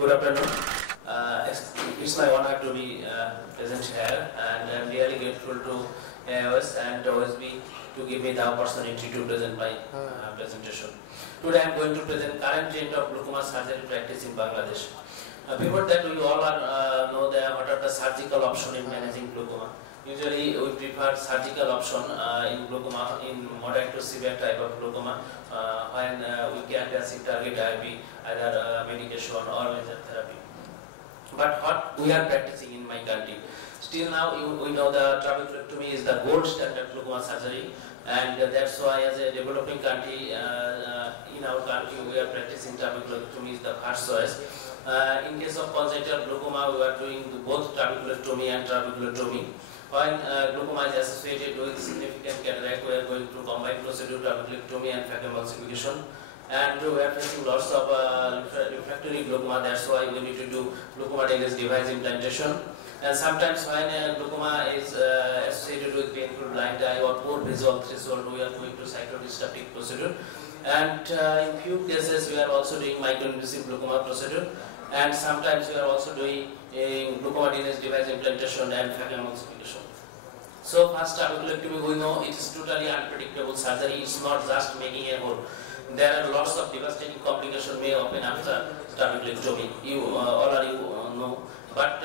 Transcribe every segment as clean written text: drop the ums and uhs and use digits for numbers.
Good afternoon. It's my honor to be present here, and I'm really grateful to AIOS and OSB to give me the opportunity to present my presentation. Today I'm going to present current trend of glaucoma surgery practice in Bangladesh. Before that, we all know what are the surgical options in managing glaucoma. Usually, we prefer surgical option in glaucoma, in moderate to severe type of glaucoma, when we can achieve target IOP, either medication or laser therapy. But what we are practicing in my country, still now we know the trabeculectomy is the gold standard glaucoma surgery, and that's why as a developing country, in our country we are practicing trabeculectomy is the first choice. In case of congenital glaucoma, we are doing both trabeculectomy and trabeculectomy. When glaucoma is associated with significant cataract, we are going to combine procedure trabeculectomy and phaco emulsification. And we are facing lots of refractory glaucoma, that's why we need to do glaucoma device implantation. And sometimes when glaucoma is associated with painful blind eye or poor visual threshold, we are going to cyclodystrophic procedure. And in few cases, we are also doing microinvasive glaucoma procedure. And sometimes we are also doing glaucoma device implantation and phaco emulsification. So first, trabeculectomy, we know it is totally unpredictable surgery. It's not just making a hole. There are lots of devastating complications may happen after trabeculectomy. You already know. But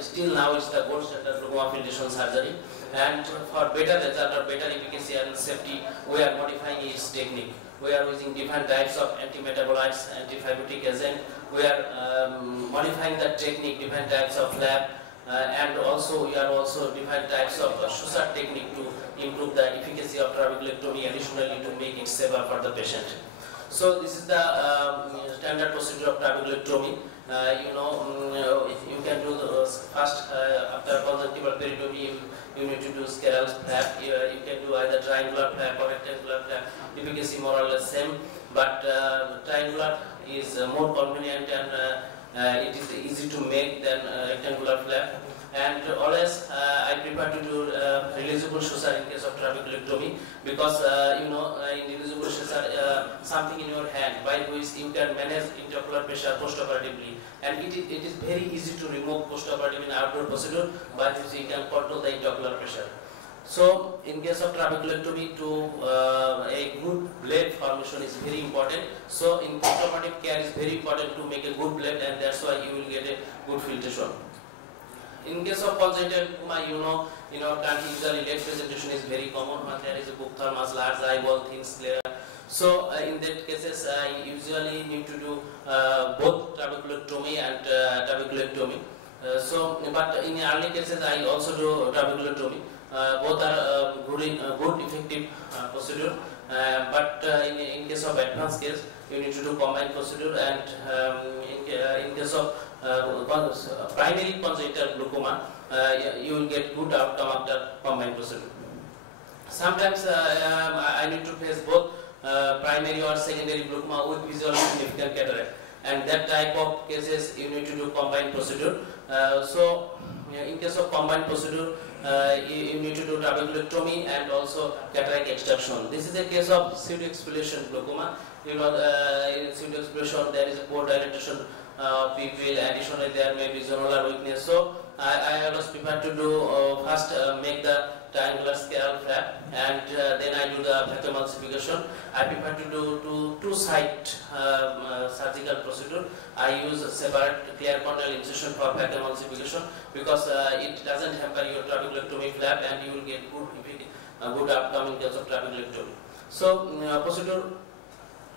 still now it's the gold standard glaucoma filtration surgery. And for better result or better efficacy and safety, we are modifying its technique. We are using different types of antimetabolites, antifibrotic agent. We are modifying the technique, different types of flap, and also we are also different types of Schuster technique to improve the efficacy of trabeculectomy, additionally to make it safer for the patient. So this is the standard procedure of trabeculectomy. You can do the first after conjunctival peritomy. You need to do scleral flap. You can do either triangular flap or rectangular flap. Efficacy more or less same, but triangular is more convenient and it is easy to make than rectangular flap. And always I prefer to do releasable Schuster in case of trabeculectomy, because in releasable Schuster something in your hand by which you can manage intraocular pressure postoperatively, and it is very easy to remove postoperative in outdoor procedure by which you can control the intraocular pressure. So in case of trabeculectomy, a good blade formation is very important. So in postoperative care is very important to make a good blade, and that's why you will get a good filtration. In case of congenital glaucoma, in our country usually late presentation is very common when there is a ophthalmos, large eyeball, thin sclera. So in that cases, I usually need to do both trabeculectomy and trabeculectomy. But in early cases, I also do trabeculectomy. Both are good effective procedure. But in case of advanced case, you need to do combined procedure, and in case of primary congenital glaucoma, you will get good outcome after combined procedure. Sometimes I need to face both primary or secondary glaucoma with visually significant cataract, and that type of cases you need to do combined procedure. In case of combined procedure, you need to do trabeculectomy and also cataract extraction. This is a case of pseudoexfoliation glaucoma. In pseudoexfoliation, there is a poor dilatation pupil. Additionally, there may be zonular weakness. So I always prefer to do first make the triangular scleral flap, and then I do the phaco emulsification. I prefer to do two-site surgical procedure. I use separate clear corneal incision for phaco emulsification, because it doesn't hamper your trabeculectomy flap, and you will get good outcome in terms of trabeculectomy. So procedure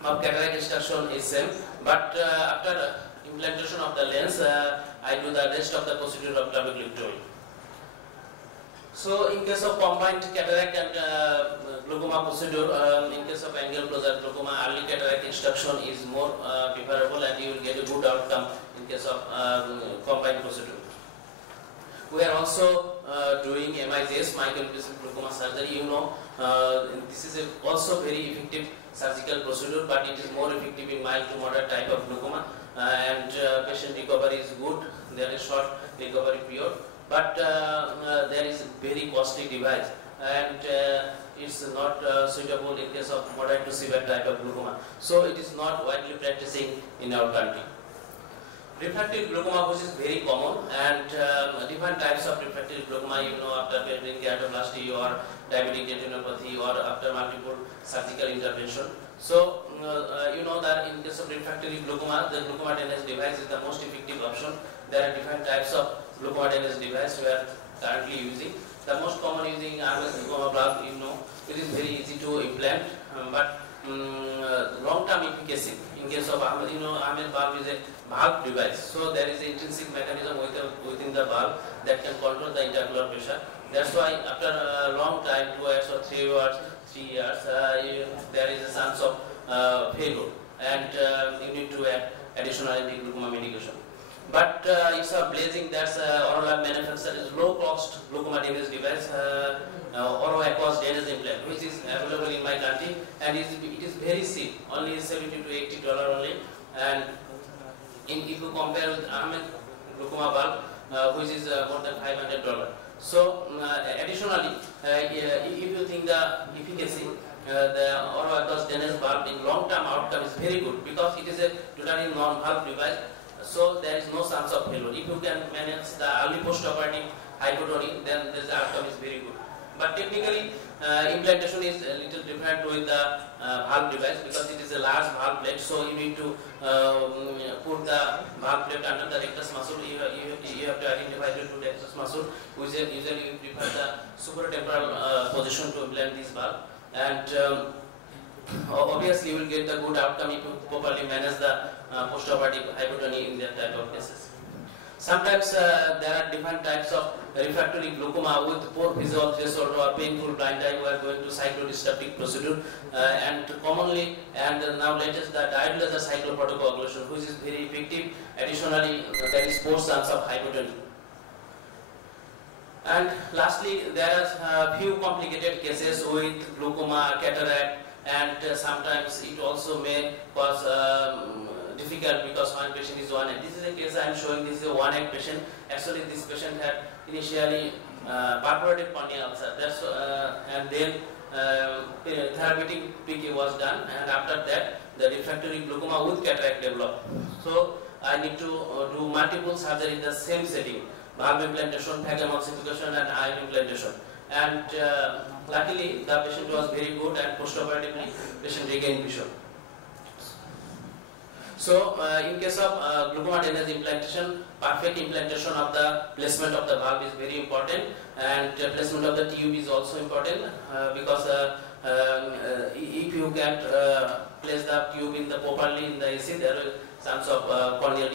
of cataract extraction is same, but after implantation of the lens, I do the rest of the procedure of trabeculectomy. So in case of combined cataract and glaucoma procedure, in case of angle closure glaucoma, early cataract extraction is more preferable, and you will get a good outcome in case of combined procedure. We are also doing MIGS, microinvasive glaucoma surgery. This is also very effective surgical procedure, but it is more effective in mild to moderate type of glaucoma, and patient recovery is good. There is short recovery period, but there is a very costly device, and it's not suitable in case of moderate to severe type of glaucoma. So it is not widely practicing in our country. Refractive glaucoma, which is very common, and different types of refractive glaucoma, after pelvic keratoplasty or diabetic retinopathy or after multiple surgical intervention. So, you know that in case of refractory glaucoma, the glaucoma drainage device is the most effective option. There are different types of glaucoma drainage device we are currently using. The most common using RMS glaucoma bulb, it is very easy to implant, but long-term efficacy in case of RMS bulb is a valve device. So there is an intrinsic mechanism within the valve that can control the intraocular pressure. That's why after a long time, 2 years or 3 years, there is a chance of failure, and you need to add additional anti-glaucoma medication. But it's a blazing that's Aurolab manufactured is low-cost glaucoma drainage device, Oro Aqueous drainage implant, which is available in my country, and it is very cheap, only $70 to $80 only. And if you compare with RMS glaucoma bulb, which is more than $500. So additionally, if you think the efficacy, the Oro Aqueous drainage bulb in long-term outcome is very good because it is a totally non-valve device. So there is no chance of failure. If you can manage the early post-operative hypotony, then the outcome is very good. But technically, implantation is a little different with the valve device because it is a large valve plate. So you need to put the valve plate under the rectus muscle. You have to identify the two rectus muscle. Usually you prefer the supratemporal position to implant this valve, and obviously you will get the good outcome if you properly manage the post-operative hypotony in that type of cases. Sometimes there are different types of refractory glaucoma with poor visual threshold or painful blind eye. We are going to cyclodystrophic procedure, and commonly, and now latest, the diode laser cycloprotocoagulation, which is very effective. Additionally, there is poor chance of hypotony. And lastly, there are few complicated cases with glaucoma, cataract, and sometimes it also may cause difficult because one patient is one egg. This is a case I am showing. This is a one egg patient. Actually, this patient had initially perforated corneal ulcer. And then therapeutic PK was done, and after that, the refractory glaucoma with cataract developed. So I need to do multiple surgery in the same setting: valve implantation, phakic emulsification, and ion implantation. And luckily, the patient was very good, and post-operatively, patient regained vision. So, in case of glaucoma drainage implantation, perfect implantation of the placement of the valve is very important, and placement of the tube is also important because if you can't place the tube in the properly in the AC, there is chance of corneal